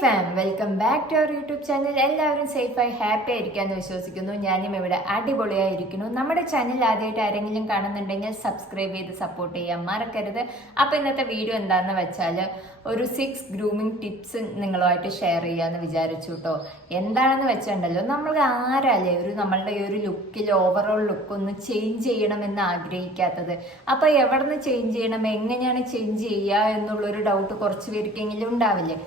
Farm welcome back to our YouTube channel. എല്ലാവരും സേഫായി happy ആയിരിക്കാമെന്ന് വിശ്വസിക്കുന്നു. ഞാനും ഇവിടെ അടിപൊളിയായിരിക്കുന്നു. നമ്മുടെ ചാനൽ ആദ്യമായിട്ട് ആരെങ്കിലും കാണുന്നുണ്ടെങ്കിൽ സബ്സ്ക്രൈബ് ചെയ്ത് സപ്പോർട്ട് ചെയ്യാൻ മറക്കരുത്. അപ്പോൾ ഇന്നത്തെ വീഡിയോ എന്താണെന്ന് വെച്ചാൽ ഒരു 6 ഗ്രൂമിങ് ടിപ്സ് നിങ്ങളുമായിട്ട് ഷെയർ ചെയ്യാമെന്ന് വിചാരിച്ചു കേട്ടോ. എന്താണെന്ന് വെച്ചിട്ടുണ്ടല്ലോ, നമ്മൾ ആരല്ലേ നമ്മളുടെ ഈ ഒരു ലുക്കിൽ ഓവറോൾ ലുക്ക് ഒന്ന് ചേഞ്ച് ചെയ്യണമെന്ന് ആഗ്രഹിക്കാത്തത്. അപ്പോൾ എവിടെ നിന്ന് ചേഞ്ച് ചെയ്യണം, എങ്ങനെയാണ് ചേഞ്ച് ചെയ്യുക എന്നുള്ളൊരു ഡൗട്ട് കുറച്ച് പേർക്കെങ്കിലും ഉണ്ടാവില്ലേ.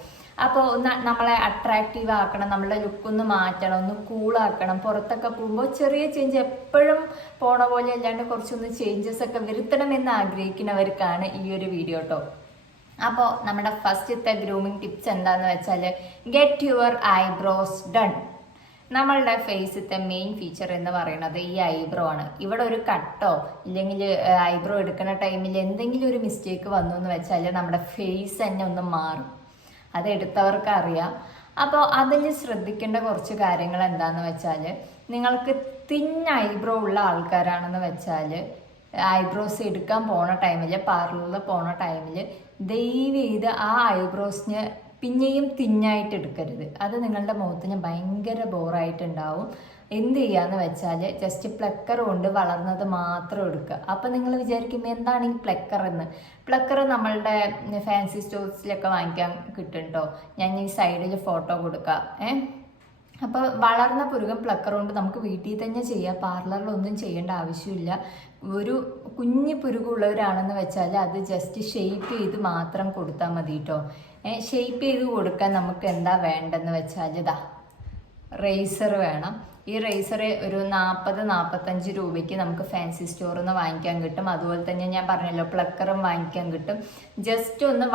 അപ്പോൾ നമ്മളെ അട്രാക്റ്റീവ് ആക്കണം, നമ്മളുടെ ലുക്കൊന്ന് മാറ്റണം, ഒന്ന് കൂളാക്കണം. പുറത്തൊക്കെ പോകുമ്പോൾ ചെറിയ ചേഞ്ച്, എപ്പോഴും പോണ പോലെ അല്ലാണ്ട് കുറച്ചൊന്ന് ചേഞ്ചസ് ഒക്കെ വരുത്തണമെന്ന് ആഗ്രഹിക്കുന്നവർക്കാണ് ഈ ഒരു വീഡിയോ കേട്ടോ. അപ്പോൾ നമ്മുടെ ഫസ്റ്റത്തെ ഗ്രൂമിങ് ടിപ്സ് എന്താണെന്ന് വെച്ചാൽ, ഗെറ്റ് യുവർ ഐബ്രോസ് ഡൺ. നമ്മളുടെ ഫേസിലത്തെ മെയിൻ ഫീച്ചർ എന്ന് പറയുന്നത് ഈ ഐബ്രോ ആണ്. ഇവിടെ ഒരു കട്ടോ ഇല്ലെങ്കിൽ ഐബ്രോ എടുക്കുന്ന ടൈമിൽ എന്തെങ്കിലും ഒരു മിസ്റ്റേക്ക് വന്നു എന്ന് വെച്ചാൽ നമ്മുടെ ഫേസ് തന്നെ ഒന്ന് മാറും. അത് എടുത്തവർക്ക് അറിയാം. അപ്പോൾ അതിൽ ശ്രദ്ധിക്കേണ്ട കുറച്ച് കാര്യങ്ങൾ എന്താണെന്ന് വെച്ചാൽ, നിങ്ങൾക്ക് തിൻ ഐബ്രോ ഉള്ള ആൾക്കാരാണെന്ന് വെച്ചാൽ ഐബ്രോസ് എടുക്കാൻ പോണ ടൈമിൽ, പാർലറിൽ പോണ ടൈമിൽ ദയവ് ചെയ്ത് ആ ഐബ്രോസിന് പിന്നെയും തിന്നായിട്ട് എടുക്കരുത്. അത് നിങ്ങളുടെ മുഖത്തിന് ഭയങ്കര ബോറായിട്ടുണ്ടാവും. എന്ത് ചെയ്യാന്ന് വെച്ചാൽ ജസ്റ്റ് പ്ലക്കർ കൊണ്ട് വളർന്നത് മാത്രം എടുക്കുക. അപ്പം നിങ്ങൾ വിചാരിക്കും എന്താണ് ഈ പ്ലക്കർ എന്ന്. പ്ലക്കർ നമ്മളുടെ ഫാൻസി സ്റ്റോഴ്സിലൊക്കെ വാങ്ങിക്കാൻ കിട്ടും കേട്ടോ. ഞാൻ ഈ സൈഡിൽ ഫോട്ടോ കൊടുക്കാം. അപ്പോൾ വളർന്ന പുരുകം പ്ലക്കർ കൊണ്ട് നമുക്ക് വീട്ടിൽ തന്നെ ചെയ്യാം. പാർലറിലൊന്നും ചെയ്യേണ്ട ആവശ്യമില്ല. ഒരു കുഞ്ഞു പുരുകമുള്ളവരാണെന്ന് വെച്ചാൽ അത് ജസ്റ്റ് ഷേപ്പ് ചെയ്ത് മാത്രം കൊടുത്താൽ മതി കേട്ടോ. ഷേപ്പ് ചെയ്ത് കൊടുക്കാൻ നമുക്ക് എന്താ വേണ്ടെന്ന് വെച്ചാൽ ഇതാ റേസർ വേണം. ഈ റേസർ ഒരു 40-45 രൂപയ്ക്ക് നമുക്ക് ഫാൻസി സ്റ്റോറിൽ നിന്ന് വാങ്ങിക്കാൻ കിട്ടും. അതുപോലെ തന്നെ ഞാൻ പറഞ്ഞല്ലോ, പ്ലക്കറും വാങ്ങിക്കാൻ കിട്ടും. ജസ്റ്റ് ഒന്ന്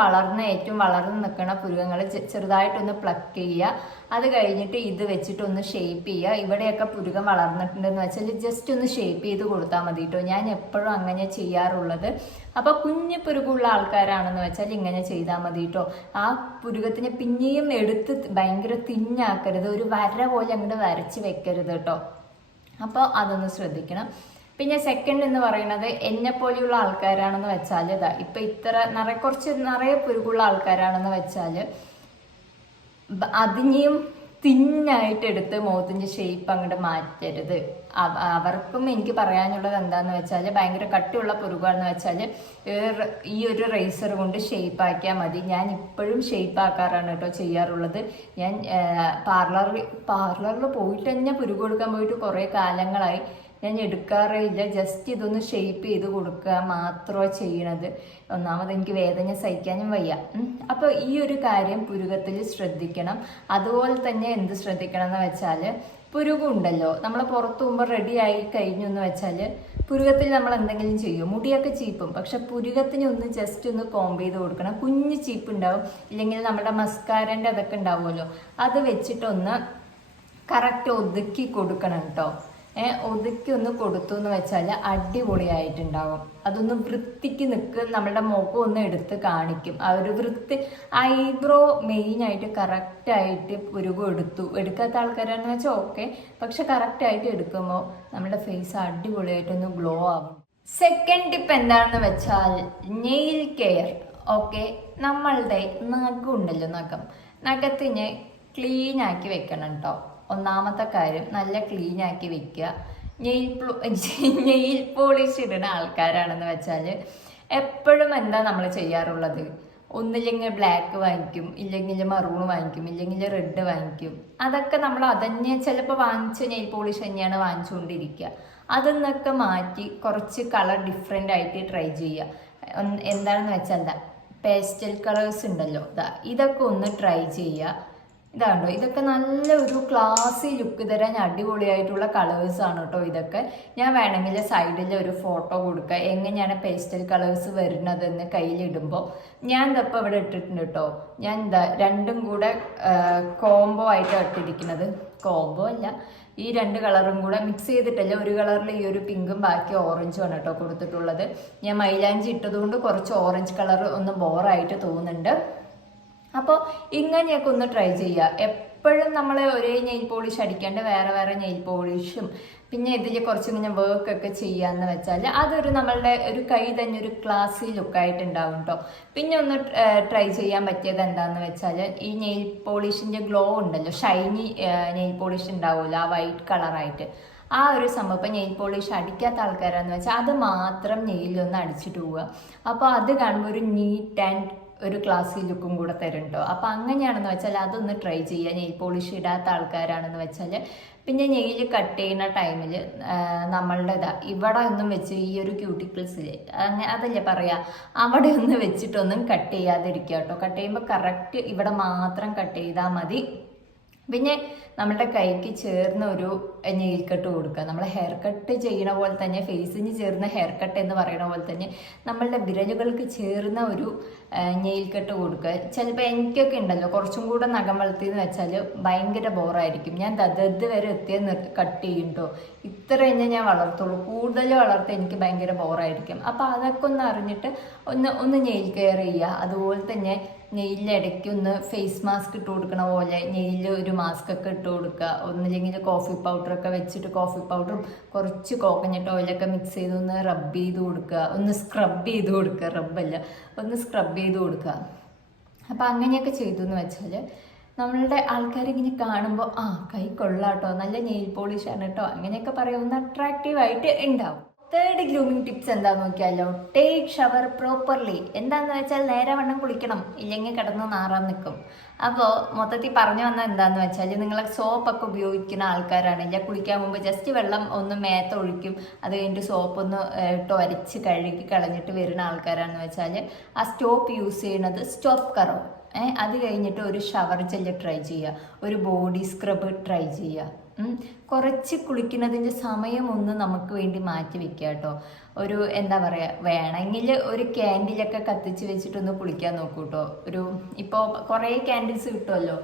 ഏറ്റവും വളർന്ന് നിൽക്കുന്ന പുരുകങ്ങൾ ചെറുതായിട്ടൊന്ന് പ്ലക്ക് ചെയ്യുക. അത് കഴിഞ്ഞിട്ട് ഇത് വെച്ചിട്ട് ഒന്ന് ഷേപ്പ് ചെയ്യുക. ഇവിടെയൊക്കെ പുരുകം വളർന്നിട്ടുണ്ടെന്ന് വെച്ചാൽ ജസ്റ്റ് ഒന്ന് ഷേപ്പ് ചെയ്ത് കൊടുത്താൽ മതി കേട്ടോ. ഞാൻ എപ്പോഴും അങ്ങനെ ചെയ്യാറുള്ളത്. അപ്പോൾ കുഞ്ഞു പുരുകമുള്ള ആൾക്കാരാണെന്ന് വെച്ചാൽ ഇങ്ങനെ ചെയ്താൽ മതി കേട്ടോ. ആ പുരുകത്തിനെ പിന്നെയും എടുത്ത് ഭയങ്കര തിന്നാക്കരുത്, ഒരു വര പോലെ അങ്ങോട്ട് വരച്ച് വെക്കരുത് കേട്ടോ. അപ്പോൾ അതൊന്ന് ശ്രദ്ധിക്കണം. പിന്നെ സെക്കൻഡ് എന്ന് പറയുന്നത്, എന്നെ പോലെയുള്ള ആൾക്കാരാണെന്ന് വെച്ചാൽ ഇതാ ഇപ്പം കുറച്ച് നിറയെ പുരുകുള്ള ആൾക്കാരാണെന്ന് വെച്ചാൽ അതിനെയും തിന്നായിട്ട് എടുത്ത് മുഖത്തിൻ്റെ ഷേപ്പ് അങ്ങോട്ട് മാറ്റരുത്. അവർക്കും എനിക്ക് പറയാനുള്ളത് എന്താന്ന് വെച്ചാൽ, ഭയങ്കര കട്ടിയുള്ള പുരുകാന്ന് വെച്ചാൽ ഈ ഒരു റേസർ കൊണ്ട് ഷേപ്പ് ആക്കിയാൽ മതി. ഞാൻ ഇപ്പോഴും ഷേപ്പ് ആക്കാറാണ് കേട്ടോ ചെയ്യാറുള്ളത്. ഞാൻ പാർലറിൽ പോയിട്ട് തന്നെ പുരുക കൊടുക്കാൻ പോയിട്ട് കുറേ കാലങ്ങളായി. ഞാൻ എടുക്കാറേ ഇല്ല. ജസ്റ്റ് ഇതൊന്ന് ഷേപ്പ് ചെയ്ത് കൊടുക്കുക മാത്രമേ ചെയ്യണത്. ഒന്നാമത് എനിക്ക് വേദന സഹിക്കാനും വയ്യ. അപ്പോൾ ഈ ഒരു കാര്യം പുരുകത്തിൽ ശ്രദ്ധിക്കണം. അതുപോലെ തന്നെ എന്ത് ശ്രദ്ധിക്കണം എന്ന് വെച്ചാൽ, പുരുകുണ്ടല്ലോ, നമ്മൾ പുറത്തു പോകുമ്പോൾ റെഡി ആയി കഴിഞ്ഞു എന്ന് വെച്ചാൽ പുരുകത്തിൽ നമ്മൾ എന്തെങ്കിലും ചെയ്യും. മുടിയൊക്കെ ചീപ്പും, പക്ഷെ പുരുകത്തിന് ഒന്ന് ജസ്റ്റ് ഒന്ന് കോംബ് ചെയ്ത് കൊടുക്കണം. കുഞ്ഞ് ചീപ്പ് ഉണ്ടാവും, ഇല്ലെങ്കിൽ നമ്മുടെ മസ്കാരൻ്റെ അതൊക്കെ ഉണ്ടാവുമല്ലോ, അത് വെച്ചിട്ടൊന്ന് കറക്റ്റ് ഒതുക്കി കൊടുക്കണം കേട്ടോ. ഒതുക്കി ഒന്ന് കൊടുത്തു എന്ന് വെച്ചാൽ അടിപൊളിയായിട്ടുണ്ടാവും. അതൊന്ന് വൃത്തിക്ക് നിൽക്കും, നമ്മളുടെ മുഖം ഒന്ന് എടുത്ത് കാണിക്കും. ആ ഒരു വൃത്തി, ഐബ്രോ മെയിനായിട്ട് കറക്റ്റായിട്ട് പുരുകം എടുക്കാത്ത ആൾക്കാരാണെന്ന് വെച്ചാൽ ഓക്കെ, പക്ഷെ കറക്റ്റായിട്ട് എടുക്കുമ്പോൾ നമ്മുടെ ഫേസ് അടിപൊളിയായിട്ടൊന്ന് ഗ്ലോ ആവും. സെക്കൻഡ് ടിപ്പ് എന്താണെന്ന് വെച്ചാൽ നെയിൽ കെയർ. ഓക്കെ, നമ്മളുടെ നഖമുണ്ടല്ലോ, നഖത്തിനെ ക്ലീൻ ആക്കി വെക്കണം കേട്ടോ. ഒന്നാമത്തെ കാര്യം, നല്ല ക്ലീൻ ആക്കി വെക്കുക. നെയിൽ പോളിഷ് ഇടുന്ന ആൾക്കാരാണെന്ന് വെച്ചാൽ എപ്പോഴും എന്താ നമ്മൾ ചെയ്യാറുള്ളത്, ഒന്നില്ലെങ്കിൽ ബ്ലാക്ക് വാങ്ങിക്കും, ഇല്ലെങ്കിൽ മറൂൺ വാങ്ങിക്കും, ഇല്ലെങ്കിൽ റെഡ് വാങ്ങിക്കും. അതൊക്കെ നമ്മൾ അതന്നെ ചിലപ്പോൾ വാങ്ങിച്ച നെയിൽ പോളിഷ് തന്നെയാണ് വാങ്ങിച്ചുകൊണ്ടിരിക്കുക. അതൊന്നൊക്കെ മാറ്റി കുറച്ച് കളർ ഡിഫറെൻ്റ് ആയിട്ട് ട്രൈ ചെയ്യുക. എന്താണെന്ന് വെച്ചാൽ പേസ്റ്റൽ കളേഴ്സ് ഉണ്ടല്ലോ, ഇതൊക്കെ ഒന്ന് ട്രൈ ചെയ്യുക. ഇതാണ്ടോ, ഇതൊക്കെ നല്ല ഒരു ക്ലാസി ലുക്ക് തരാൻ അടിപൊളിയായിട്ടുള്ള കളേഴ്സാണ് കേട്ടോ. ഇതൊക്കെ ഞാൻ വേണമെങ്കിൽ സൈഡിൽ ഒരു ഫോട്ടോ കൊടുക്കുക, എങ്ങനെയാണ് പേസ്റ്റൽ കളേഴ്സ് വരുന്നതെന്ന് കയ്യിലിടുമ്പോൾ. ഞാൻ ഇതപ്പോൾ ഇവിടെ ഇട്ടിട്ടുണ്ട് കേട്ടോ. ഞാൻ രണ്ടും കൂടെ കോംബോ ആയിട്ട് ഇട്ടിരിക്കുന്നത്. കോംബോ അല്ല, ഈ 2 കളറും കൂടെ മിക്സ് ചെയ്തിട്ടല്ല, ഒരു കളറിൽ ഈ ഒരു പിങ്കും ബാക്കി ഓറഞ്ചുമാണ് കേട്ടോ കൊടുത്തിട്ടുള്ളത്. ഞാൻ മൈലാഞ്ചി ഇട്ടതുകൊണ്ട് കുറച്ച് ഓറഞ്ച് കളർ ഒന്ന് ബോറായിട്ട് തോന്നുന്നുണ്ട്. അപ്പോൾ ഇങ്ങനെയൊക്കെ ഒന്ന് ട്രൈ ചെയ്യുക. എപ്പോഴും നമ്മൾ ഒരേ നെയിൽ പോളിഷ് അടിക്കാണ്ട് വേറെ വേറെ നെയിൽ പോളിഷും പിന്നെ ഇതിൽ കുറച്ചിങ്ങനെ വർക്കൊക്കെ ചെയ്യാന്ന് വെച്ചാൽ അതൊരു നമ്മളുടെ ഒരു കൈ തന്നെ ഒരു ക്ലാസി ലുക്കായിട്ടുണ്ടാവും കേട്ടോ. പിന്നെ ഒന്ന് ട്രൈ ചെയ്യാൻ പറ്റിയത് എന്താന്ന് വെച്ചാൽ ഈ നെയിൽ പോളിഷിന്റെ ഗ്ലോ ഉണ്ടല്ലോ, ഷൈനി നെയിൽ പോളിഷ് ഉണ്ടാവുമല്ലോ ആ വൈറ്റ് കളറായിട്ട്, ആ ഒരു സംഭവം. ഇപ്പം നെയിൽ പോളിഷ് അടിക്കാത്ത ആൾക്കാരാന്ന് വെച്ചാൽ അത് മാത്രം നെയിലൊന്ന് അടിച്ചിട്ട് പോവുക. അപ്പോൾ അത് കാണുമ്പോൾ ഒരു നീറ്റ് ആൻഡ് ഒരു ക്ലാസ്സി ലുക്കും കൂടെ തരും കേട്ടോ. അപ്പം അങ്ങനെയാണെന്ന് വെച്ചാൽ അതൊന്ന് ട്രൈ ചെയ്യുക, നെയിൽ പോളിഷ് ഇടാത്ത ആൾക്കാരാണെന്ന് വെച്ചാൽ. പിന്നെ നെയിൽ കട്ട് ചെയ്യുന്ന ടൈമിൽ നമ്മളുടെ ഇവിടെ ഒന്നും വെച്ച് ഈ ഒരു ക്യൂട്ടിക്കിൾസിൽ അതല്ലേ പറയാ, അവിടെ ഒന്ന് വെച്ചിട്ടൊന്നും കട്ട് ചെയ്യാതിരിക്കുക കേട്ടോ. കട്ട് ചെയ്യുമ്പോൾ കറക്റ്റ് ഇവിടെ മാത്രം കട്ട് ചെയ്താൽ മതി. പിന്നെ നമ്മുടെ കൈക്ക് ചേർന്ന ഒരു നെയിൽ കട്ട് കൊടുക്കുക. നമ്മൾ ഹെയർ കട്ട് ചെയ്യണ പോലെ തന്നെ, ഫേസിന് ചേർന്ന ഹെയർ കട്ട് എന്ന് പറയുന്ന പോലെ തന്നെ നമ്മളുടെ വിരലുകൾക്ക് ചേർന്ന ഒരു നെയിൽ കട്ട് കൊടുക്കുക. ചിലപ്പോൾ എനിക്കൊക്കെ ഉണ്ടല്ലോ കുറച്ചും കൂടെ നഖം വളർത്തിയെന്ന് വെച്ചാൽ ഭയങ്കര ബോറായിരിക്കും. ഞാൻ ദത് വരെ കട്ട് ചെയ്യും കേട്ടോ. ഇത്ര തന്നെ ഞാൻ വളർത്തുള്ളൂ, കൂടുതൽ വളർത്താൻ എനിക്ക് ഭയങ്കര ബോറായിരിക്കും. അപ്പോൾ അതൊക്കെ ഒന്ന് അറിഞ്ഞിട്ട് ഒന്ന് നെയിൽ കെയർ ചെയ്യുക. അതുപോലെ തന്നെ നെയിലിടയ്ക്ക് ഒന്ന് ഫേസ് മാസ്ക് ഇട്ട് കൊടുക്കണ പോലെ നെയിലിൽ ഒരു മാസ്ക് ഒക്കെ ഇട്ട് കൊടുക്കുക. ഒന്നില്ലെങ്കിൽ കോഫി പൗഡറൊക്കെ വെച്ചിട്ട് കോഫി പൗഡറും കുറച്ച് കോക്കനട്ട് ഓയിലൊക്കെ മിക്സ് ചെയ്ത് ഒന്ന് റബ്ബ് ചെയ്ത് കൊടുക്കുക, ഒന്ന് സ്ക്രബ് ചെയ്ത് കൊടുക്കുക, റബ്ബല്ല ഒന്ന് സ്ക്രബ് ചെയ്ത് കൊടുക്കുക. അപ്പം അങ്ങനെയൊക്കെ ചെയ്തു എന്ന് വെച്ചാൽ നമ്മളുടെ ആൾക്കാരിങ്ങനെ കാണുമ്പോൾ കൈ കൊള്ളാട്ടോ, നല്ല നെയിൽ പോളിഷാണ് കേട്ടോ, അങ്ങനെയൊക്കെ പറയുന്ന അട്രാക്റ്റീവായിട്ട് ഉണ്ടാവും. തേർഡ് ഗ്രൂമിങ് ടിപ്സ് എന്താന്ന് നോക്കിയാലോ, ടേക്ക് ഷവർ പ്രോപ്പർലി. എന്താന്ന് വെച്ചാൽ നേരെ വണ്ണം കുളിക്കണം, ഇല്ലെങ്കിൽ കിടന്ന് നാറാൻ നിൽക്കും. അപ്പോൾ മൊത്തത്തിൽ പറഞ്ഞു വന്നാൽ എന്താന്ന് വെച്ചാൽ, നിങ്ങൾ സോപ്പൊക്കെ ഉപയോഗിക്കുന്ന ആൾക്കാരാണെങ്കിൽ കുളിക്കാൻ മുമ്പ് ജസ്റ്റ് വെള്ളം ഒന്ന് മേത്തൊഴിക്കും, അത് കഴിഞ്ഞിട്ട് സോപ്പ് ഒന്ന് ഇട്ട് ഒരച്ച് കഴുകി കളഞ്ഞിട്ട് വരുന്ന ആൾക്കാരാണെന്ന് വെച്ചാൽ ആ സ്റ്റോപ്പ് യൂസ് ചെയ്യുന്നത് സ്റ്റോപ്പ് കറോ. അത് കഴിഞ്ഞിട്ട് ഒരു ഷവർ ജെല്ല് ട്രൈ ചെയ്യുക, ഒരു ബോഡി സ്ക്രബ് ട്രൈ ചെയ്യുക. കുറച്ച് കുളിക്കുന്നതിൻ്റെ സമയം ഒന്ന് നമുക്ക് വേണ്ടി മാറ്റി വെക്കുക കേട്ടോ. ഒരു എന്താ പറയുക, വേണമെങ്കിൽ ഒരു ക്യാൻഡിലൊക്കെ കത്തിച്ച് വെച്ചിട്ടൊന്ന് കുളിക്കാൻ നോക്കൂ കേട്ടോ. ഇപ്പോൾ കുറേ ക്യാൻഡിൽസ് കിട്ടുമല്ലോ,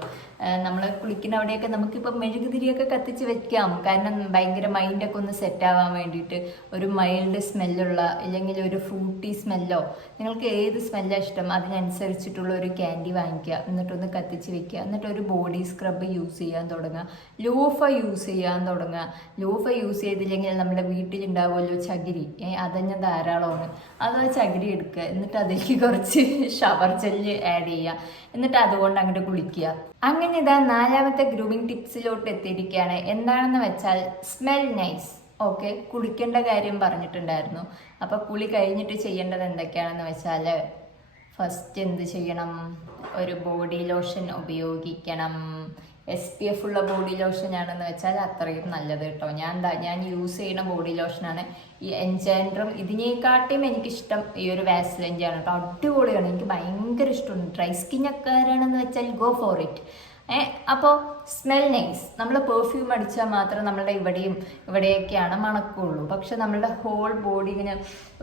നമ്മൾ കുളിക്കുന്ന അവിടെയൊക്കെ നമുക്കിപ്പോൾ മെഴുകുതിരിയൊക്കെ കത്തിച്ച് വെക്കാം. കാരണം ഭയങ്കര മൈൻഡൊക്കെ ഒന്ന് സെറ്റ് ആവാൻ വേണ്ടിയിട്ട് ഒരു മൈൽഡ് സ്മെല്ലുള്ള, ഇല്ലെങ്കിൽ ഒരു ഫ്രൂട്ടി സ്മെല്ലോ, നിങ്ങൾക്ക് ഏത് സ്മെല്ലാണ് ഇഷ്ടം അതിനനുസരിച്ചിട്ടുള്ള ഒരു ക്യാൻഡി വാങ്ങിക്കുക, എന്നിട്ടൊന്ന് കത്തിച്ച് വെക്കുക. എന്നിട്ട് ഒരു ബോഡി സ്ക്രബ് യൂസ് ചെയ്യാൻ തുടങ്ങുക, ലൂഫ യൂസ് ചെയ്യാൻ തുടങ്ങുക. ലൂഫ യൂസ് ചെയ്തില്ലെങ്കിൽ നമ്മുടെ വീട്ടിലുണ്ടാവുമല്ലോ ചകിരി, അതന്നെ ധാരാളമാണ്. അത് ചകിരി എടുക്കുക, എന്നിട്ട് അതിലേക്ക് കുറച്ച് ഷവർ ജെല്ല് ആഡ് ചെയ്യുക, എന്നിട്ട് അതുകൊണ്ട് അങ്ങോട്ട് കുളിക്കുക. അങ്ങനെ ഇതാ 4ാമത്തെ ഗ്രൂമിങ് ടിപ്സിലോട്ട് എത്തിയിരിക്കുകയാണ്. എന്താണെന്ന് വെച്ചാൽ സ്മെൽ നൈസ്. ഓക്കെ, കുളിക്കേണ്ട കാര്യം പറഞ്ഞിട്ടുണ്ടായിരുന്നു. അപ്പോൾ കുളി കഴിഞ്ഞിട്ട് ചെയ്യേണ്ടത് എന്തൊക്കെയാണെന്ന് വെച്ചാൽ, ഫസ്റ്റ് എന്ത് ചെയ്യണം, ഒരു ബോഡി ലോഷൻ ഉപയോഗിക്കണം. SPF ഉള്ള ബോഡി ലോഷൻ ആണെന്ന് വെച്ചാൽ അത്രയും നല്ലത് കേട്ടോ. ഞാൻ യൂസ് ചെയ്യുന്ന ബോഡി ലോഷനാണ് ഈ എൻജാൻഡ്രം. ഇതിനെക്കാട്ടിയും എനിക്കിഷ്ടം ഈ ഒരു വാസ്ലിൻ്റെ ആണ് കേട്ടോ. അടിപൊളിയാണ്, എനിക്ക് ഭയങ്കര ഇഷ്ടമുണ്ട്. ഡ്രൈ സ്കിന്നൊക്കെ ആരാണെന്ന് വെച്ചാൽ ഗോ ഫോർ ഇറ്റ്. അപ്പോൾ സ്മെൽ നൈസ്. നമ്മൾ പെർഫ്യൂം അടിച്ചാൽ മാത്രം നമ്മളുടെ ഇവിടെയൊക്കെയാണ് മണക്കുള്ളൂ. പക്ഷെ നമ്മളുടെ ഹോൾ ബോഡി ഇങ്ങനെ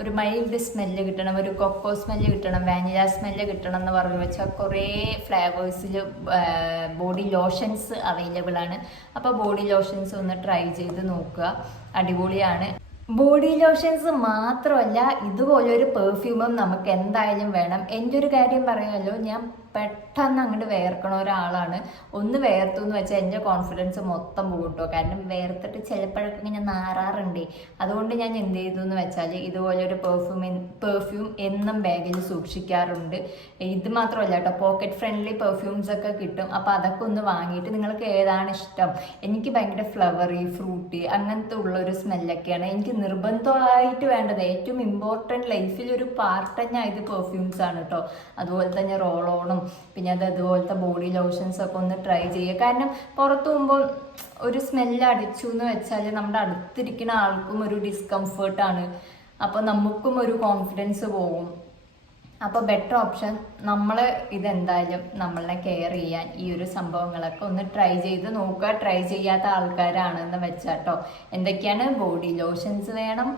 ഒരു മൈൽഡ് സ്മെല്ല് കിട്ടണം, ഒരു കൊക്കോ സ്മെല്ല് കിട്ടണം, വാനില സ്മെല്ല് കിട്ടണം എന്ന് പറഞ്ഞു വെച്ചാൽ കുറേ ഫ്ലേവേഴ്സിൽ ബോഡി ലോഷൻസ് അവൈലബിൾ ആണ്. അപ്പോൾ ബോഡി ലോഷൻസ് ഒന്ന് ട്രൈ ചെയ്ത് നോക്കുക, അടിപൊളിയാണ്. ബോഡി ലോഷൻസ് മാത്രമല്ല, ഇതുപോലൊരു പെർഫ്യൂമും നമുക്ക് എന്തായാലും വേണം. എൻ്റെ ഒരു കാര്യം പറയാമല്ലോ, ഞാൻ പെട്ടെന്ന് അങ്ങോട്ട് വേർക്കണ ഒരാളാണ്. ഒന്ന് വേർത്തു എന്ന് വെച്ചാൽ എൻ്റെ കോൺഫിഡൻസ് മൊത്തം പോകും കേട്ടോ. കാരണം വേർത്തിട്ട് ചിലപ്പോഴൊക്കെ ഇങ്ങനെ നാറാറുണ്ടേ. അതുകൊണ്ട് ഞാൻ എന്ത് ചെയ്തു എന്ന് വെച്ചാൽ ഇതുപോലൊരു പെർഫ്യൂം എന്നും ബാഗിൽ സൂക്ഷിക്കാറുണ്ട്. ഇത് മാത്രമല്ല കേട്ടോ, പോക്കറ്റ് ഫ്രണ്ട്ലി പെർഫ്യൂംസ് ഒക്കെ കിട്ടും. അപ്പോൾ അതൊക്കെ ഒന്ന് വാങ്ങിയിട്ട് നിങ്ങൾക്ക് ഏതാണ് ഇഷ്ടം. എനിക്ക് ഭയങ്കര ഫ്ലവറി, ഫ്രൂട്ടി അങ്ങനത്തെ ഉള്ളൊരു സ്മെല്ലൊക്കെയാണ് എനിക്ക് നിർബന്ധമായിട്ട് വേണ്ടത്. ഏറ്റവും ഇമ്പോർട്ടൻറ്റ് ലൈഫിൽ ഒരു പാർട്ട് തന്നെ ഇത് പെർഫ്യൂംസ് ആണ് കേട്ടോ. അതുപോലെ തന്നെ റോൾ ഓണും, പിന്നെ അതുപോലത്തെ ബോഡി ലോഷൻസ് ഒക്കെ ഒന്ന് ട്രൈ ചെയ്യുക. കാരണം പുറത്തു പോകുമ്പോൾ ഒരു സ്മെല്ല് അടിച്ചു എന്ന് വെച്ചാൽ നമ്മുടെ അടുത്തിരിക്കുന്ന ആൾക്കും ഒരു ഡിസ്കംഫേർട്ടാണ്. അപ്പോൾ നമുക്കും ഒരു കോൺഫിഡൻസ് പോകും. അപ്പോൾ ബെറ്റർ ഓപ്ഷൻ നമ്മൾ ഇതെന്തായാലും നമ്മളെ കെയർ ചെയ്യാൻ ഈ ഒരു സംഭവങ്ങളൊക്കെ ഒന്ന് ട്രൈ ചെയ്ത് നോക്കുക. ട്രൈ ചെയ്യാത്ത ആൾക്കാരാണെന്ന് വെച്ചാട്ടോ. എന്തൊക്കെയാണ്, ബോഡി ലോഷൻസ് വേണം,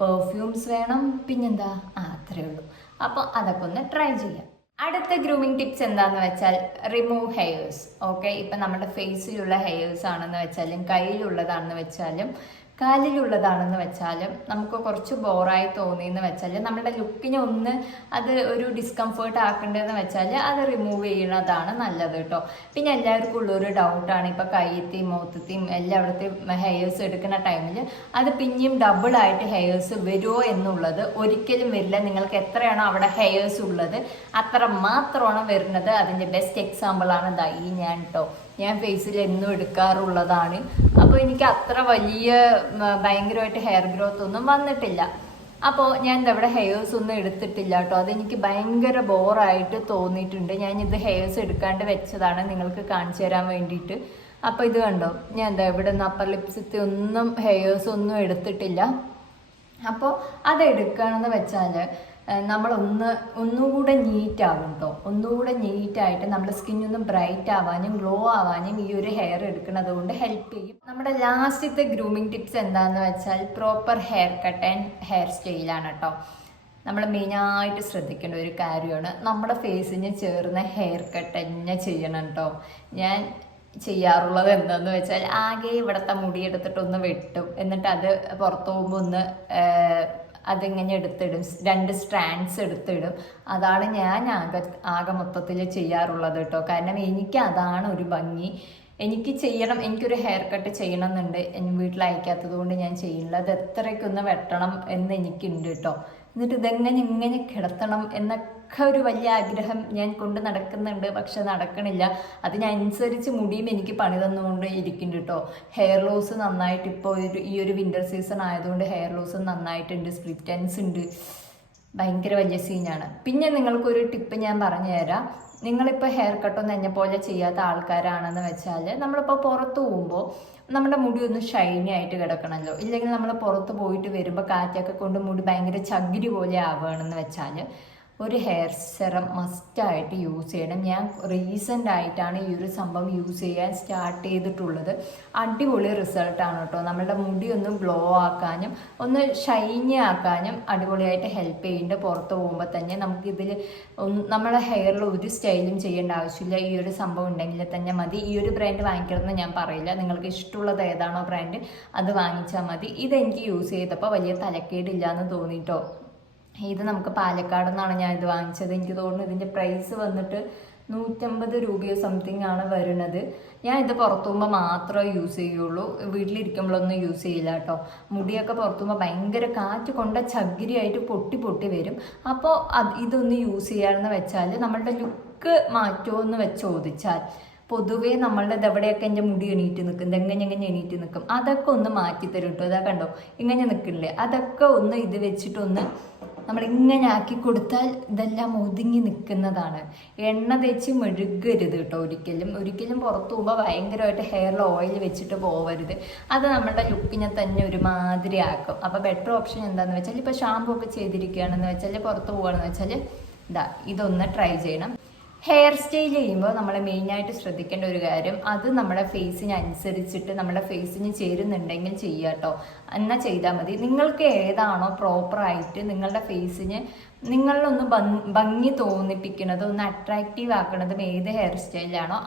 പെർഫ്യൂംസ് വേണം, പിന്നെന്താ, അത്രയേ ഉള്ളൂ. അപ്പോൾ അതൊക്കെ ഒന്ന് ട്രൈ ചെയ്യാം. അടുത്ത ഗ്രൂമിങ് ടിപ്സ് എന്താന്ന് വെച്ചാൽ റിമൂവ് ഹെയർസ്. ഓക്കെ, ഇപ്പം നമ്മുടെ ഫേസിലുള്ള ഹെയർസ് ആണെന്ന് വെച്ചാലും കയ്യിലുള്ളതാണെന്ന് വെച്ചാലും കാലിലുള്ളതാണെന്ന് വെച്ചാലും നമുക്ക് കുറച്ച് ബോറായി തോന്നിയെന്ന് വെച്ചാൽ നമ്മുടെ ലുക്കിനെ ഒന്ന് അത് ഒരു ഡിസ്കംഫേർട്ട് ആക്കേണ്ടതെന്ന് വെച്ചാൽ അത് റിമൂവ് ചെയ്യുന്നതാണ് നല്ലത് കേട്ടോ. പിന്നെ എല്ലാവർക്കും ഉള്ളൊരു ഡൗട്ടാണ്, ഇപ്പോൾ കയ്യത്തെയും മുഖത്തെയും എല്ലായിടത്തെയും ഹെയർസ് എടുക്കുന്ന ടൈമിൽ അത് പിന്നെയും ഡബിളായിട്ട് ഹെയർസ് വരുമോ എന്നുള്ളത്. ഒരിക്കലും വരില്ല. നിങ്ങൾക്ക് എത്രയാണോ അവിടെ ഹെയർസ് ഉള്ളത് അത്ര മാത്രമാണ് വരുന്നത്. അതിൻ്റെ ബെസ്റ്റ് എക്സാമ്പിളാണ് ഈ ഞാൻ കേട്ടോ. ഞാൻ ഫേസിൽ എന്നും എടുക്കാറുള്ളതാണ്. അപ്പോൾ എനിക്ക് അത്ര വലിയ ഭയങ്കരമായിട്ട് ഹെയർ ഗ്രോത്ത് ഒന്നും വന്നിട്ടില്ല. അപ്പോൾ ഞാൻ ഇവിടെ ഹെയർസ് ഒന്നും എടുത്തിട്ടില്ല കേട്ടോ. അതെനിക്ക് ഭയങ്കര ബോറായിട്ട് തോന്നിയിട്ടുണ്ട്. ഞാനിത് ഹെയർസ് എടുക്കാണ്ട് വെച്ചതാണ് നിങ്ങൾക്ക് കാണിച്ചു തരാൻ വേണ്ടിയിട്ട്. അപ്പോൾ ഇത് കണ്ടോ, ഞാൻ ഇവിടെ നിന്ന് അപ്പർ ലിപ്സിത്തെ ഒന്നും ഹെയർസ് ഒന്നും എടുത്തിട്ടില്ല. അപ്പോൾ അതെടുക്കുകയാണെന്ന് വെച്ചാൽ ഒന്നുകൂടെ നീറ്റാകും കേട്ടോ. ഒന്നുകൂടെ നീറ്റായിട്ട് നമ്മുടെ സ്കിന്നൊന്നും ബ്രൈറ്റ് ആവാനും ഗ്ലോ ആവാനും ഈ ഒരു ഹെയർ എടുക്കുന്നത് കൊണ്ട് ഹെൽപ്പ് ചെയ്യും. നമ്മുടെ ലാസ്റ്റത്തെ ഗ്രൂമിങ് ടിപ്സ് എന്താണെന്ന് വെച്ചാൽ proper hair cut and hair സ്റ്റൈലാണ് കേട്ടോ. നമ്മൾ മെയിനായിട്ട് ശ്രദ്ധിക്കേണ്ട ഒരു കാര്യമാണ്, നമ്മുടെ ഫേസിന് ചേർന്ന ഹെയർ കട്ട് തന്നെ ചെയ്യണം കേട്ടോ. ഞാൻ ചെയ്യാറുള്ളത് എന്താണെന്ന് വെച്ചാൽ ആകെ ഇവിടുത്തെ മുടിയെടുത്തിട്ടൊന്ന് വെട്ടും, എന്നിട്ട് അത് പുറത്തു പോകുമ്പോൾ ഒന്ന് അതിങ്ങനെ എടുത്തിടും, 2 സ്ട്രാൻഡ്സ് എടുത്തിടും. അതാണ് ഞാൻ ആകെ മൊത്തത്തിൽ ചെയ്യാറുള്ളത് കേട്ടോ. കാരണം എനിക്ക് അതാണ് ഒരു ഭംഗി. എനിക്ക് ചെയ്യണം, എനിക്കൊരു ഹെയർ കട്ട് ചെയ്യണം എന്നുണ്ട്. വീട്ടിൽ അയക്കാത്തത് കൊണ്ട് ഞാൻ ചെയ്യുന്നില്ല. അത് എത്രയ്ക്കൊന്ന് വെട്ടണം എന്ന് എനിക്കുണ്ട് കേട്ടോ. എന്നിട്ട് ഇങ്ങനെ കിടത്തണം എന്നൊക്കെ ഒരു വലിയ ആഗ്രഹം ഞാൻ കൊണ്ട് നടക്കുന്നുണ്ട്. പക്ഷെ നടക്കണില്ല. അതിനനുസരിച്ച് മുടിയും എനിക്ക് പണി തന്നുകൊണ്ട് ഇരിക്കുന്നുണ്ട് കേട്ടോ. ഹെയർ ലോസ് നന്നായിട്ട് ഇപ്പോൾ ഈ ഒരു വിൻ്റർ സീസൺ ആയതുകൊണ്ട് ഹെയർ ലോസ് നന്നായിട്ടുണ്ട്. സ്പ്ലിറ്റ് എൻഡ്സ് ഉണ്ട്. ഭയങ്കര വലിയ സീനാണ്. പിന്നെ നിങ്ങൾക്കൊരു ടിപ്പ് ഞാൻ പറഞ്ഞു തരാം. നിങ്ങളിപ്പോൾ ഹെയർ കട്ടൊന്നും എന്നെ പോലെ ചെയ്യാത്ത ആൾക്കാരാണെന്ന് വെച്ചാൽ, നമ്മളിപ്പോൾ പുറത്ത് പോകുമ്പോൾ നമ്മുടെ മുടി ഒന്ന് ഷൈനി ആയിട്ട് കിടക്കണമല്ലോ. ഇല്ലെങ്കിൽ നമ്മൾ പുറത്ത് പോയിട്ട് വരുമ്പോൾ കാറ്റൊക്കെ കൊണ്ട് മുടി ഭയങ്കര ചകിരി പോലെ ആവുകയാണെന്ന് വെച്ചാൽ ഒരു ഹെയർ സെറം മസ്റ്റായിട്ട് യൂസ് ചെയ്യണം. ഞാൻ റീസെൻ്റ് ആയിട്ടാണ് ഈ ഒരു സംഭവം യൂസ് ചെയ്യാൻ സ്റ്റാർട്ട് ചെയ്തിട്ടുള്ളത്. അടിപൊളി റിസൾട്ടാണ് കേട്ടോ. നമ്മളുടെ മുടി ഒന്ന് ഗ്ലോ ആക്കാനും ഒന്ന് ഷൈനി ആക്കാനും അടിപൊളിയായിട്ട് ഹെൽപ്പ് ചെയ്യുന്നുണ്ട്. പുറത്ത് പോകുമ്പോൾ തന്നെ നമുക്കിതിൽ നമ്മുടെ ഹെയറിൽ ഒരു സ്റ്റൈലും ചെയ്യേണ്ട ആവശ്യമില്ല. ഈ ഒരു സംഭവം ഉണ്ടെങ്കിൽ തന്നെ മതി. ഈ ഒരു ബ്രാൻഡ് വാങ്ങിക്കണമെന്ന് ഞാൻ പറയില്ല. നിങ്ങൾക്ക് ഇഷ്ടമുള്ളത് ഏതാണോ ബ്രാൻഡ് അത് വാങ്ങിച്ചാൽ മതി. ഇതെനിക്ക് യൂസ് ചെയ്തപ്പോൾ വലിയ തലക്കേടില്ല എന്ന് തോന്നിയിട്ടോ. ഇത് നമുക്ക് പാലക്കാട് നിന്നാണ് ഞാൻ ഇത് വാങ്ങിച്ചത്. എനിക്ക് തോന്നുന്നു ഇതിൻ്റെ പ്രൈസ് വന്നിട്ട് 150 രൂപയോ സംതിങ് ആണ് വരുന്നത്. ഞാൻ ഇത് പുറത്തു പോകുമ്പോൾ മാത്രമേ യൂസ് ചെയ്യുള്ളൂ. വീട്ടിലിരിക്കുമ്പോഴൊന്നും യൂസ് ചെയ്യില്ല കേട്ടോ. മുടിയൊക്കെ പുറത്തു പോകുമ്പോൾ ഭയങ്കര കാറ്റ് കൊണ്ട ചകിരിയായിട്ട് പൊട്ടി വരും. അപ്പോൾ ഇതൊന്ന് യൂസ് ചെയ്യാമെന്ന് വെച്ചാൽ നമ്മളുടെ ലുക്ക് മാറ്റുമോ എന്ന് ചോദിച്ചാൽ പൊതുവേ നമ്മളുടെ ഇതെവിടെയൊക്കെ എൻ്റെ മുടി എണീറ്റ് നിൽക്കും, എങ്ങനെ എണീറ്റ് നിൽക്കും, അതൊക്കെ ഒന്ന് മാറ്റി തരും കേട്ടോ. ഇതാ കണ്ടോ, ഇങ്ങനെ നിൽക്കില്ലേ, അതൊക്കെ ഒന്ന് ഇത് വെച്ചിട്ടൊന്ന് നമ്മളിങ്ങനെ ആക്കി കൊടുത്താൽ ഇതെല്ലാം ഒതുങ്ങി നിൽക്കുന്നതാണ്. എണ്ണ തേച്ച് മെഴുകരുത് കേട്ടോ. ഒരിക്കലും പുറത്തു പോകുമ്പോൾ ഭയങ്കരമായിട്ട് ഹെയറിൽ ഓയിൽ വെച്ചിട്ട് പോവരുത്. അത് നമ്മുടെ ലുക്കിനെ തന്നെ ഒരുമാതിരി ആക്കും. അപ്പോൾ ബെറ്റർ ഓപ്ഷൻ എന്താണെന്ന് വെച്ചാൽ, ഇപ്പോൾ ഷാമ്പൂ ഒക്കെ ചെയ്തിരിക്കുകയാണെന്ന് വെച്ചാൽ, പുറത്ത് പോകുകയാണെന്ന് വെച്ചാൽ ഇതൊന്ന് ട്രൈ ചെയ്യണം. ഹെയർ സ്റ്റൈൽ ചെയ്യുമ്പോൾ നമ്മൾ മെയിനായിട്ട് ശ്രദ്ധിക്കേണ്ട ഒരു കാര്യം, അത് നമ്മുടെ ഫേസിനനുസരിച്ചിട്ട് നമ്മുടെ ഫേസിന് ചേരുന്നുണ്ടെങ്കിൽ ചെയ്യുക കേട്ടോ. എന്നാൽ ചെയ്താൽ മതി. നിങ്ങൾക്ക് ഏതാണോ പ്രോപ്പറായിട്ട് നിങ്ങളുടെ ഫേസിന് നിങ്ങളിലൊന്ന് ഭംഗി തോന്നിപ്പിക്കുന്നത്, ഒന്ന് അട്രാക്റ്റീവ് ആക്കുന്നതും ഏത് ഹെയർ സ്റ്റൈലാണോ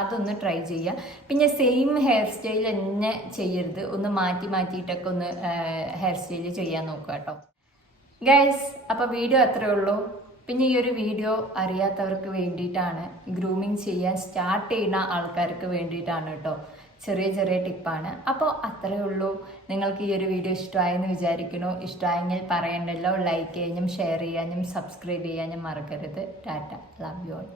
അതൊന്ന് ട്രൈ ചെയ്യുക. പിന്നെ സെയിം ഹെയർ സ്റ്റൈൽ തന്നെ ചെയ്യരുത്. ഒന്ന് മാറ്റിയിട്ടൊക്കെ ഒന്ന് ഹെയർ സ്റ്റൈൽ ചെയ്യാൻ നോക്കുക കേട്ടോ ഗൈസ്. അപ്പോൾ വീഡിയോ അത്രയേ ഉള്ളൂ. പിന്നെ ഈ ഒരു വീഡിയോ അറിയാത്തവർക്ക് വേണ്ടിയിട്ടാണ്, ഗ്രൂമിങ് ചെയ്യാൻ സ്റ്റാർട്ട് ചെയ്യുന്ന ആൾക്കാർക്ക് വേണ്ടിയിട്ടാണ് കേട്ടോ. ചെറിയ ടിപ്പാണ്. അപ്പോൾ അത്രയേ ഉള്ളൂ. നിങ്ങൾക്ക് ഈ ഒരു വീഡിയോ ഇഷ്ടമായെന്ന് വിചാരിക്കുന്നു. ഇഷ്ടമായെങ്കിൽ പറയണ്ടല്ലോ, ലൈക്ക് ചെയ്യാനും ഷെയർ ചെയ്യാനും സബ്സ്ക്രൈബ് ചെയ്യാനും മറക്കരുത്. Tata, love you all.